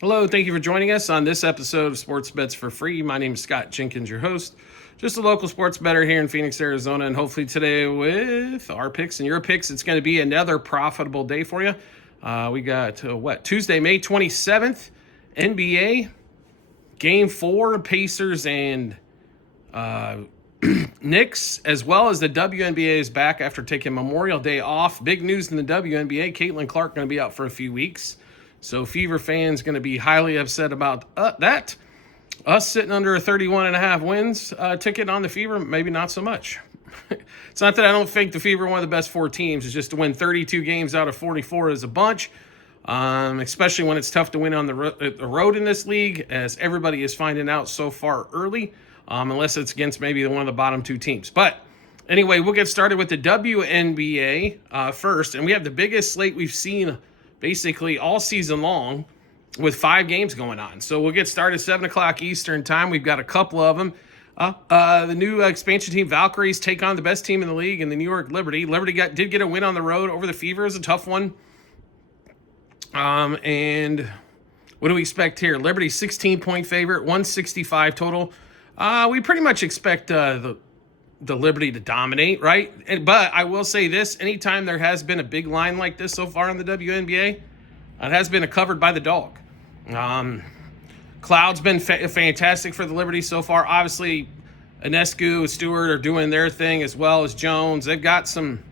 Hello, thank you for joining us on this episode of Sports Bets for Free. My name is Scott Jenkins, your host. Just a local sports bettor here in Phoenix, Arizona, and hopefully today with our picks and your picks, it's going to be another profitable day for you. We got, Tuesday, May 27th, NBA, Game 4, Pacers and Knicks, as well as the WNBA is back after taking Memorial Day off. Big news in the WNBA, Caitlin Clark going to be out for a few weeks. So Fever fans going to be highly upset about that. Us sitting under a 31.5 wins ticket on the Fever, maybe not so much. It's not that I don't think the Fever are one of the best four teams. It's just to win 32 games out of 44 is a bunch, especially when it's tough to win on the road in this league, as everybody is finding out so far early, unless it's against maybe one of the bottom two teams. But anyway, we'll get started with the WNBA first, and we have the biggest slate we've seen basically all season long with 5 games going on. So we'll get started 7 o'clock Eastern time. We've got a couple of them. The new expansion team, Valkyries, take on the best team in the league in the New York Liberty. Liberty did get a win on the road over the Fever. It was a tough one. And what do we expect here? Liberty 16-point favorite, 165 total. We pretty much expect the Liberty to dominate, right? But I will say this, anytime there has been a big line like this so far in the WNBA, it has been covered by the dog. Cloud's been fantastic for the Liberty so far. Obviously, Ionescu and Stewart are doing their thing, as well as Jones. They've got some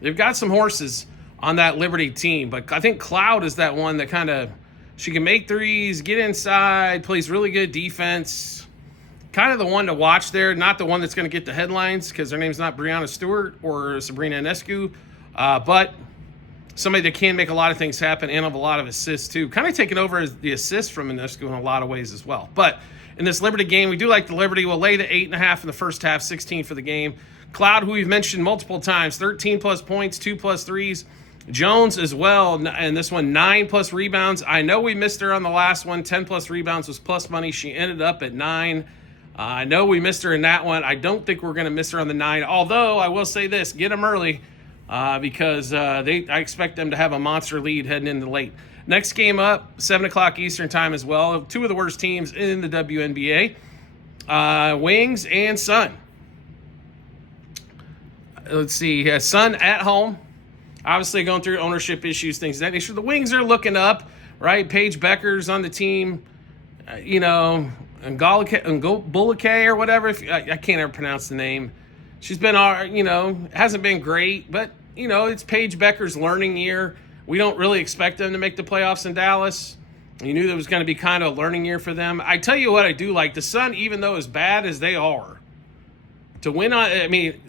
horses on that Liberty team, but I think Cloud is that one that she can make threes, get inside, plays really good defense. Kind of the one to watch there, not the one that's going to get the headlines because her name's not Breanna Stewart or Sabrina Ionescu, but somebody that can make a lot of things happen and have a lot of assists too. Kind of taking over the assists from Ionescu in a lot of ways as well. But in this Liberty game, we do like the Liberty. We'll lay the 8.5 in the first half, 16 for the game. Cloud, who we've mentioned multiple times, 13 plus points, 2 plus threes. Jones as well, and this one 9 plus rebounds. I know we missed her on the last one. 10 plus rebounds was plus money. She ended up at 9. I know we missed her in that one. I don't think we're going to miss her on the 9. Although, I will say this, get them early because I expect them to have a monster lead heading into late. Next game up, 7 o'clock Eastern time as well. 2 of the worst teams in the WNBA, Wings and Sun. Let's see, Sun at home. Obviously going through ownership issues, things of that nature. The Wings are looking up, right? Paige Becker's on the team, and Bulake or whatever. I can't ever pronounce the name. She's been, hasn't been great, but, it's Paige Becker's learning year. We don't really expect them to make the playoffs in Dallas. You knew there was going to be kind of a learning year for them. I tell you what I do like. The Sun, even though as bad as they are, to win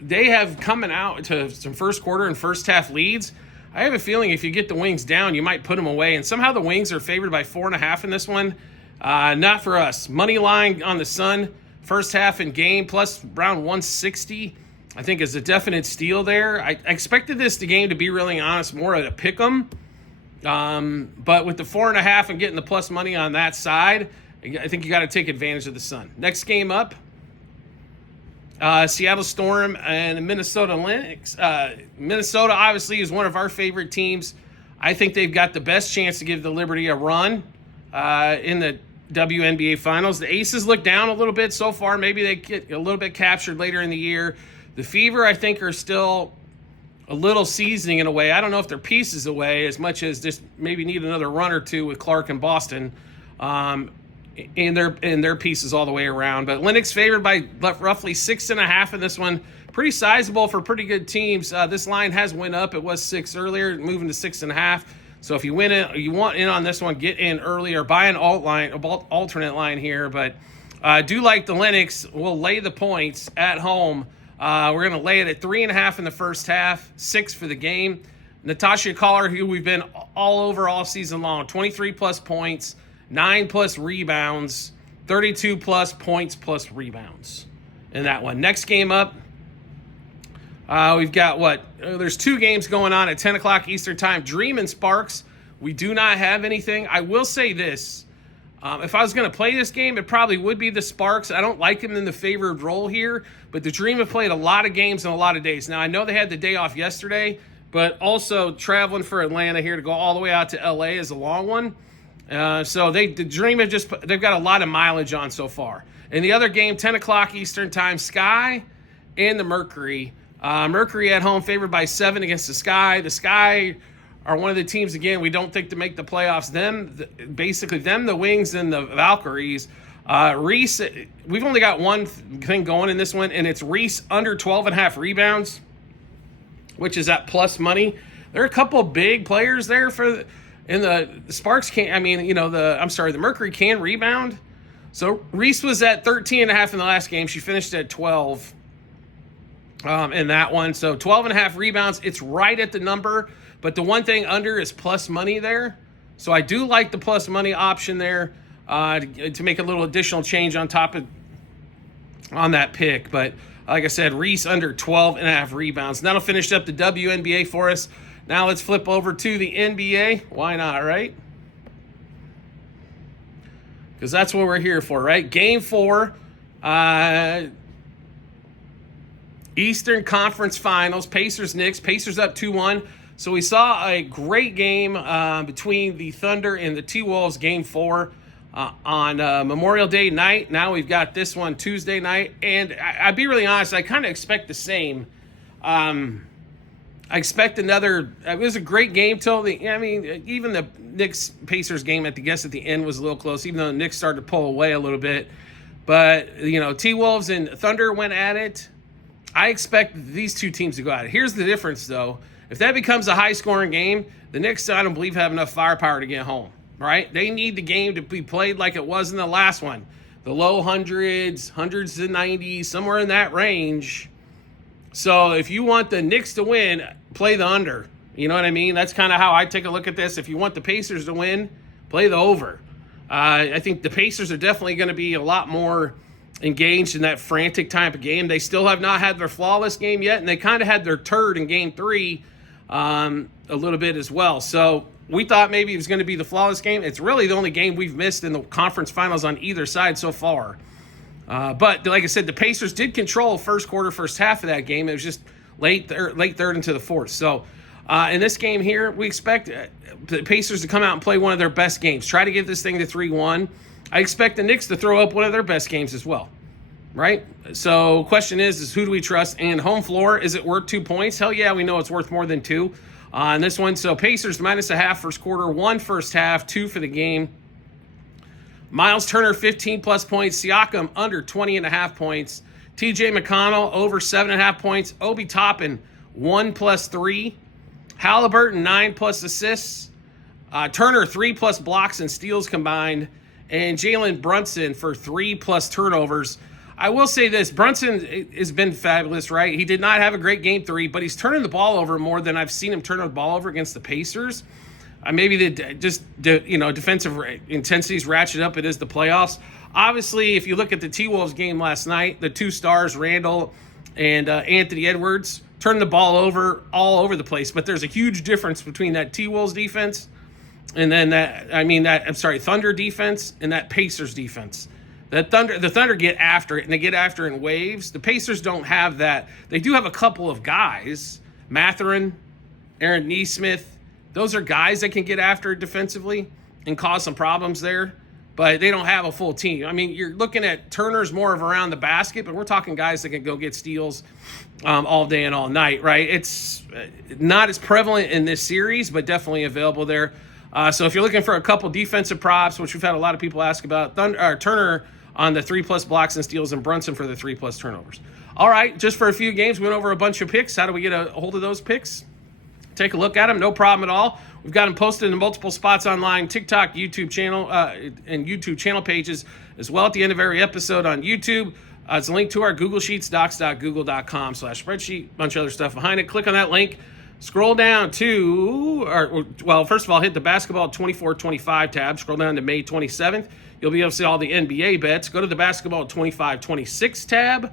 they have coming out to some first quarter and first half leads. I have a feeling if you get the Wings down, you might put them away. And somehow the Wings are favored by 4.5 in this one. Not for us. Money line on the Sun, first half in game, plus around 160, I think is a definite steal there. I expected this game to be, really honest, more of a pick 'em. But with the 4.5 and getting the plus money on that side, I think you got to take advantage of the Sun. Next game up, Seattle Storm and Minnesota Lynx. Minnesota obviously is one of our favorite teams. I think they've got the best chance to give the Liberty a run in the WNBA Finals. The Aces look down a little bit so far. Maybe they get a little bit captured later in the year. The Fever, I think, are still a little seasoning in a way. I don't know if they're pieces away as much as just maybe need another run or two with Clark and Boston in their pieces all the way around. But Lynx favored by roughly 6.5 in this one. Pretty sizable for pretty good teams. This line has went up. It was 6 earlier, moving to 6.5. So if you win it, you want in on this one, get in early or buy an alternate line here. But I do like the Lynx. We'll lay the points at home. We're going to lay it at 3.5 in the first half, 6 for the game. Natasha Collar, who we've been all over all season long, 23 plus points, 9 plus rebounds, 32 plus points plus rebounds in that one. Next game up, we've got there's 2 games going on at 10 o'clock Eastern time. Dream and Sparks. We do not have anything. I will say this. If I was going to play this game, it probably would be the Sparks. I don't like them in the favored role here, but the Dream have played a lot of games in a lot of days. Now, I know they had the day off yesterday, but also traveling for Atlanta here to go all the way out to L.A. is a long one. So the Dream they've got a lot of mileage on so far. In the other game, 10 o'clock Eastern time, Sky and the Mercury. Mercury at home favored by 7 against the Sky. The Sky are one of the teams, again, we don't think to make the playoffs. The Wings and the Valkyries. Reese, we've only got one thing going in this one, and it's Reese under 12.5 rebounds, which is at plus money. There are a couple big players there and the Sparks can't, the Mercury can rebound. So Reese was at 13.5 in the last game. She finished at 12 in that one. So 12.5 rebounds. It's right at the number, but the one thing under is plus money there. So I do like the plus money option there to make a little additional change on that pick. But like I said, Reese under 12.5 rebounds. And that'll finish up the WNBA for us. Now let's flip over to the NBA. Why not, right? Because that's what we're here for, right? Game 4, Eastern Conference Finals, Pacers-Knicks. Pacers up 2-1. So we saw a great game between the Thunder and the T-Wolves, Game 4, on Memorial Day night. Now we've got this one Tuesday night. And I'll be really honest, I kind of expect the same. I expect another. It was a great game till even the Knicks-Pacers game at the end was a little close, even though the Knicks started to pull away a little bit. But, T-Wolves and Thunder went at it. I expect these two teams to go at it. Here's the difference, though. If that becomes a high-scoring game, the Knicks, I don't believe, have enough firepower to get home, right? They need the game to be played like it was in the last one. The low hundreds to 90s, somewhere in that range. So if you want the Knicks to win, play the under. You know what I mean? That's kind of how I take a look at this. If you want the Pacers to win, play the over. I think the Pacers are definitely going to be a lot more engaged in that frantic type of game. They still have not had their flawless game yet, and they kind of had their turd in Game 3 a little bit as well. So we thought maybe it was going to be the flawless game. It's really the only game we've missed in the conference finals on either side so far. But like I said, the Pacers did control first quarter, first half of that game. It was just late third into the fourth. So in this game here, we expect the Pacers to come out and play one of their best games. Try to get this thing to 3-1. I expect the Knicks to throw up one of their best games as well, right? So question is who do we trust? And home floor, is it worth 2 points? Hell yeah, we know it's worth more than 2 on this one. So Pacers -0.5 first quarter, 1 first half, 2 for the game. Miles Turner, 15-plus points. Siakam, under 20.5 points. T.J. McConnell, over 7.5 points. Obi Toppin, 1+3. Halliburton, 9+ assists. Turner, 3+ blocks and steals combined. And Jalen Brunson for 3+ turnovers. I will say this, Brunson has been fabulous, right? He did not have a great Game 3, but he's turning the ball over more than I've seen him turn the ball over against the Pacers. Maybe defensive intensity's ratchet up. It is the playoffs. Obviously, if you look at the T-Wolves game last night, the 2 stars, Randall and Anthony Edwards, turned the ball over all over the place. But there's a huge difference between that T-Wolves defense and then Thunder defense and that Pacers defense. The Thunder get after it, and they get after it in waves. The Pacers don't have that. They do have a couple of guys, Mathurin, Aaron Nesmith. Those are guys that can get after it defensively and cause some problems there, but they don't have a full team. I mean, you're looking at Turner's more of around the basket, but we're talking guys that can go get steals all day and all night, right? It's not as prevalent in this series, but definitely available there. So if you're looking for a couple defensive props, which we've had a lot of people ask about, Turner on the 3+ blocks and steals and Brunson for the 3+ turnovers. All right, just for a few games, we went over a bunch of picks. How do we get a hold of those picks? Take a look at them, no problem at all. We've got them posted in multiple spots online, TikTok, YouTube channel, and YouTube channel pages as well. At the end of every episode on YouTube, it's a link to our Google Sheets, docs.google.com/spreadsheet, bunch of other stuff behind it. Click on that link, scroll down to, first of all, hit the basketball 24-25 tab, scroll down to May 27th. You'll be able to see all the NBA bets. Go to the basketball 25-26 tab,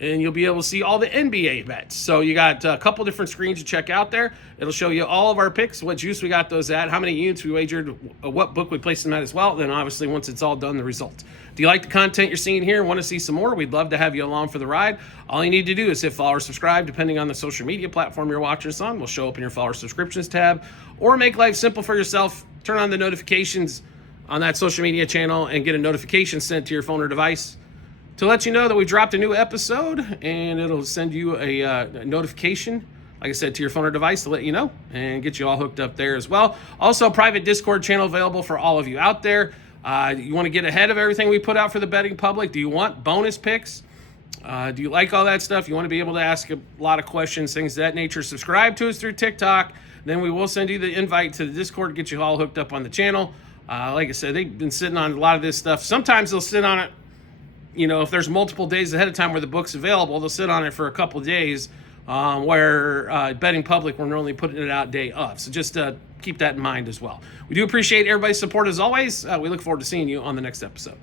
and you'll be able to see all the NBA bets. So you got a couple different screens to check out there. It'll show you all of our picks, what juice we got those at, how many units we wagered, what book we placed them at as well. Then obviously once it's all done, the results. Do you like the content you're seeing here and want to see some more? We'd love to have you along for the ride. All you need to do is hit follow or subscribe, depending on the social media platform you're watching us on. We'll show up in your follow or subscriptions tab. Or make life simple for yourself. Turn on the notifications on that social media channel and get a notification sent to your phone or device to let you know that we dropped a new episode, and it'll send you a notification, like I said, to your phone or device to let you know and get you all hooked up there as well. Also, private Discord channel available for all of you out there. You want to get ahead of everything we put out for the betting public? Do you want bonus picks? Do you like all that stuff? You want to be able to ask a lot of questions, things of that nature? Subscribe to us through TikTok. Then we will send you the invite to the Discord to get you all hooked up on the channel. Like I said, they've been sitting on a lot of this stuff. Sometimes they'll sit on it, if there's multiple days ahead of time where the book's available, they'll sit on it for a couple of days, where betting public, we're normally putting it out day of. So just keep that in mind as well. We do appreciate everybody's support as always. We look forward to seeing you on the next episode.